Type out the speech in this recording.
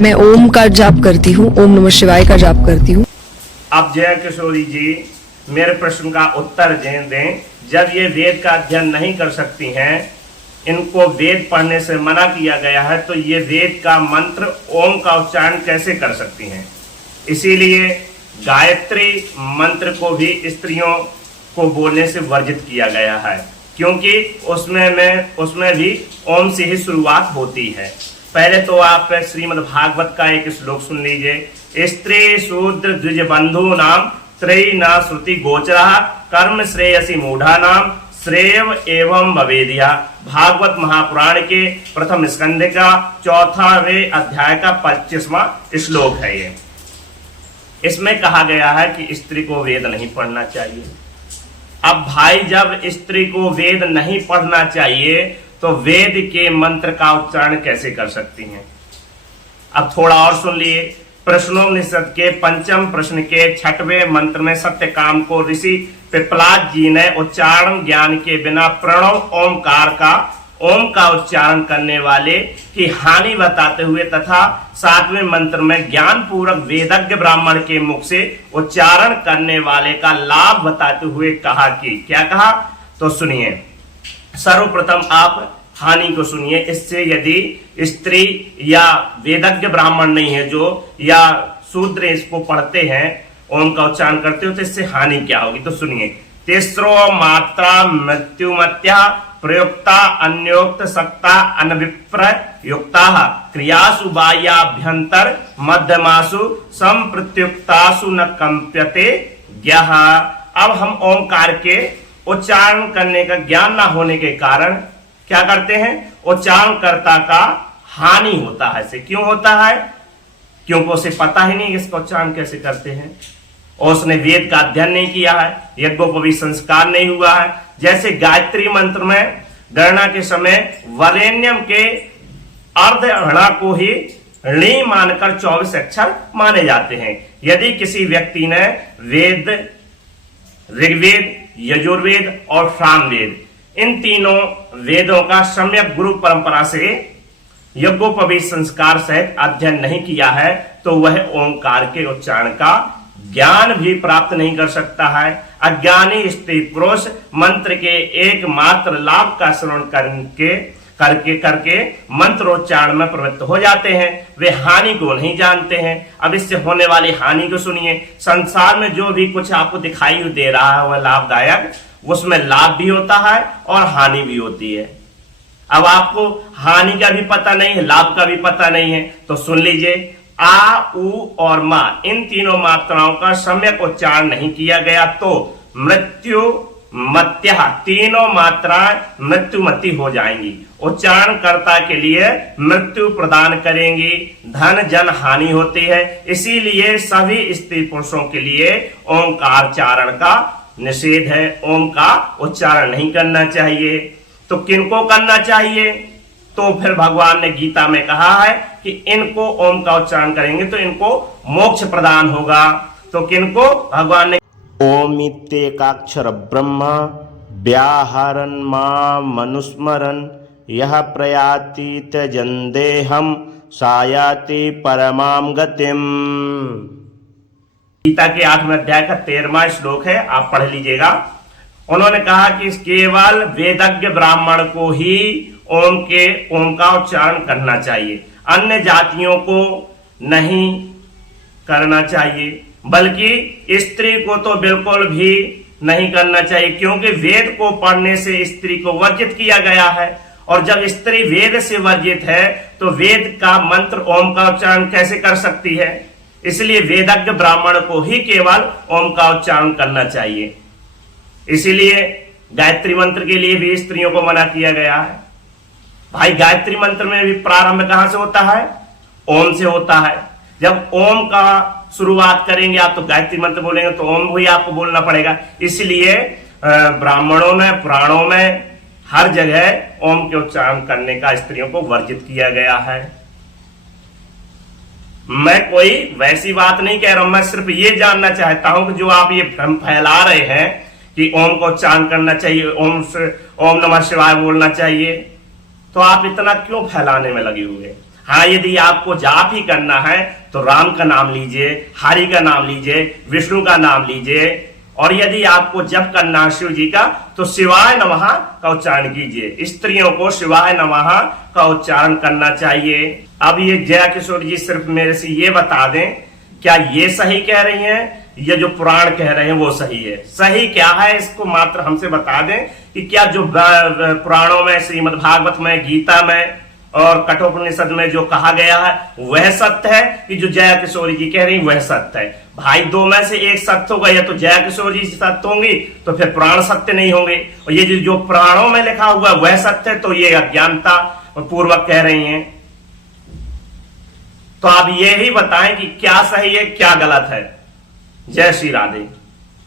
मैं ओम का जाप करती हूँ, ओम नमः शिवाय का जाप करती हूँ। अब जया किशोरी जी मेरे प्रश्न का उत्तर दें। जब ये वेद का अध्ययन नहीं कर सकती हैं, इनको वेद पढ़ने से मना किया गया है, तो ये वेद का मंत्र ओम का उच्चारण कैसे कर सकती हैं? इसीलिए गायत्री मंत्र को भी स्त्रियों को बोलने से वर्जित किया गया है, क्योंकि उसमें भी ओम से ही शुरुआत होती है। पहले तो आप श्रीमद् भागवत का एक श्लोक सुन लीजिए। स्त्री शूद्र द्विज बंधु नाम त्रयी न श्रुति गोचरा कर्म श्रेयसी मूढ़ा नाम श्रेय एवं भवेदिया। भागवत महापुराण के प्रथम स्कंध का 4वें अध्याय का 25वां श्लोक है ये। इसमें कहा गया है कि स्त्री को वेद नहीं पढ़ना चाहिए। अब भाई, जब स्त्री को वेद नहीं पढ़ना चाहिए तो वेद के मंत्र का उच्चारण कैसे कर सकती हैं? अब थोड़ा और सुन लिए। प्रश्नोपनिषद के 5वें प्रश्न के 6वें मंत्र में सत्यकाम को ऋषि पिपलाद जी ने उच्चारण ज्ञान के बिना प्रणव ओम का उच्चारण करने वाले की हानि बताते हुए तथा 7वें मंत्र में ज्ञान पूर्वक वेदज्ञ ब्राह्मण के मुख से उच्चारण करने वाले का लाभ बताते हुए कहा कि क्या कहा, तो सुनिए। सर्वप्रथम आप हानि को सुनिए। इससे यदि स्त्री या वेदज्ञ ब्राह्मण नहीं है जो, या शूद्र इसको पढ़ते हैं, ओम का उच्चारण करते हो, तो इससे हानि क्या होगी, तो सुनिए। तीसरो मात्रा मृत्युमत्या प्रयुक्ता अन्योक्त सक्ता अनभिप्रयुक्ता क्रियासु बाह्याभ्यंतर मध्यमासु संप्रत्युक्तासु न कंप्यते ज्ञः। अब हम ओमकार के उच्चारण करने का ज्ञान न होने के कारण क्या करते हैं, उच्चारणकर्ता का हानि होता है। से क्यों होता है? क्योंकि उसे पता ही नहीं इसका उच्चारण कैसे करते हैं, और उसने वेद का अध्ययन नहीं किया है, यज्ञोपवीत संस्कार नहीं हुआ है। जैसे गायत्री मंत्र में गणना के समय वरेण्यम के अर्धहणा को ही णी मानकर 24 अक्षर माने जाते हैं। यदि किसी व्यक्ति ने वेद, ऋग्वेद, यजुर्वेद और सामवेद, इन तीनों वेदों का सम्यक गुरु परंपरा से यज्ञोपवीत संस्कार सहित अध्ययन नहीं किया है, तो वह ओंकार के उच्चारण का ज्ञान भी प्राप्त नहीं कर सकता है। अज्ञानी स्त्री पुरुष मंत्र के एकमात्र लाभ का श्रवण करके मंत्रोच्चारण में प्रवृत्त हो जाते हैं। वे हानि को नहीं जानते हैं। अब इससे होने वाली हानि को सुनिए। संसार में जो भी कुछ आपको दिखाई दे रहा है वह लाभदायक, उसमें लाभ भी होता है और हानि भी होती है। अब आपको हानि का भी पता नहीं है, लाभ का भी पता नहीं है, तो सुन लीजिए। आ, उ और मा, इन तीनों मात्राओं का सम्यक उच्चारण नहीं किया गया तो मृत्यु मत्या, तीनों मात्राएं मृत्युमती हो जाएंगी, उच्चारणकर्ता के लिए मृत्यु प्रदान करेंगी, धन जन हानि होती है। इसीलिए सभी स्त्री पुरुषों के लिए ओंकार चारण का निषेध है। ओम का उच्चारण नहीं करना चाहिए। तो किनको करना चाहिए? तो फिर भगवान ने गीता में कहा है कि इनको ओम का उच्चारण करेंगे तो इनको मोक्ष प्रदान होगा। तो किनको? भगवान ने ओमित्येकाक्षर ब्रह्म व्याहरन् मां मनुस्मरन् यह प्रयाति त्यजन्देहम् सायाति परमां गतिम्। गीता के 8वें अध्याय का 13वां श्लोक है, आप पढ़ लीजिएगा। उन्होंने कहा कि केवल वेदज्ञ ब्राह्मण को ही ओम का उच्चारण करना चाहिए, अन्य जातियों को नहीं करना चाहिए, बल्कि स्त्री को तो बिल्कुल भी नहीं करना चाहिए, क्योंकि वेद को पढ़ने से स्त्री को वर्जित किया गया है। और जब स्त्री वेद से वर्जित है तो वेद का मंत्र ओम का उच्चारण कैसे कर सकती है? इसलिए वेदज्ञ ब्राह्मण को ही केवल ओम का उच्चारण करना चाहिए। इसीलिए गायत्री मंत्र के लिए भी स्त्रियों को मना किया गया है। भाई, गायत्री मंत्र में भी प्रारंभ कहां से होता है? ओम से होता है। जब ओम का शुरुआत करेंगे आप तो गायत्री मंत्र बोलेंगे तो ओम भी आपको बोलना पड़ेगा। इसलिए ब्राह्मणों में, पुराणों में हर जगह ओम के उच्चारण करने का स्त्रियों को वर्जित किया गया है। मैं कोई वैसी बात नहीं कह रहा हूं, मैं सिर्फ ये जानना चाहता हूं कि जो आप ये भ्रम फैला रहे हैं कि ओम को उच्चारण करना चाहिए, ओम नमः शिवाय बोलना चाहिए, तो आप इतना क्यों फैलाने में लगे हुए? हाँ, यदि आपको जाप ही करना है तो राम का नाम लीजिए, हरि का नाम लीजिए, विष्णु का नाम लीजिए, और यदि आपको जप करना है शिव जी का तो शिवाय नमः का उच्चारण कीजिए। स्त्रियों को शिवाय नमः का उच्चारण करना चाहिए। अब ये जया किशोर जी सिर्फ मेरे से ये बता दें, क्या ये सही कह रही हैं? ये जो पुराण कह रहे हैं वो सही है? सही क्या है इसको मात्र हमसे बता दें कि क्या जो पुराणों में, श्रीमद् भागवत में, गीता में और कठोपनिषद में जो कहा गया है वह सत्य है कि जो जया किशोरी जी कह रही वह सत्य है? भाई, दो में से एक सत्य होगा, या तो जया किशोरी जी सत्य होंगी तो फिर पुराण सत्य नहीं होंगे, और ये जो पुराणों में लिखा हुआ वह सत्य है, तो ये अज्ञानता पूर्वक कह रही हैं। तो आप ये ही बताएं कि क्या सही है क्या गलत है। जय श्री राधे।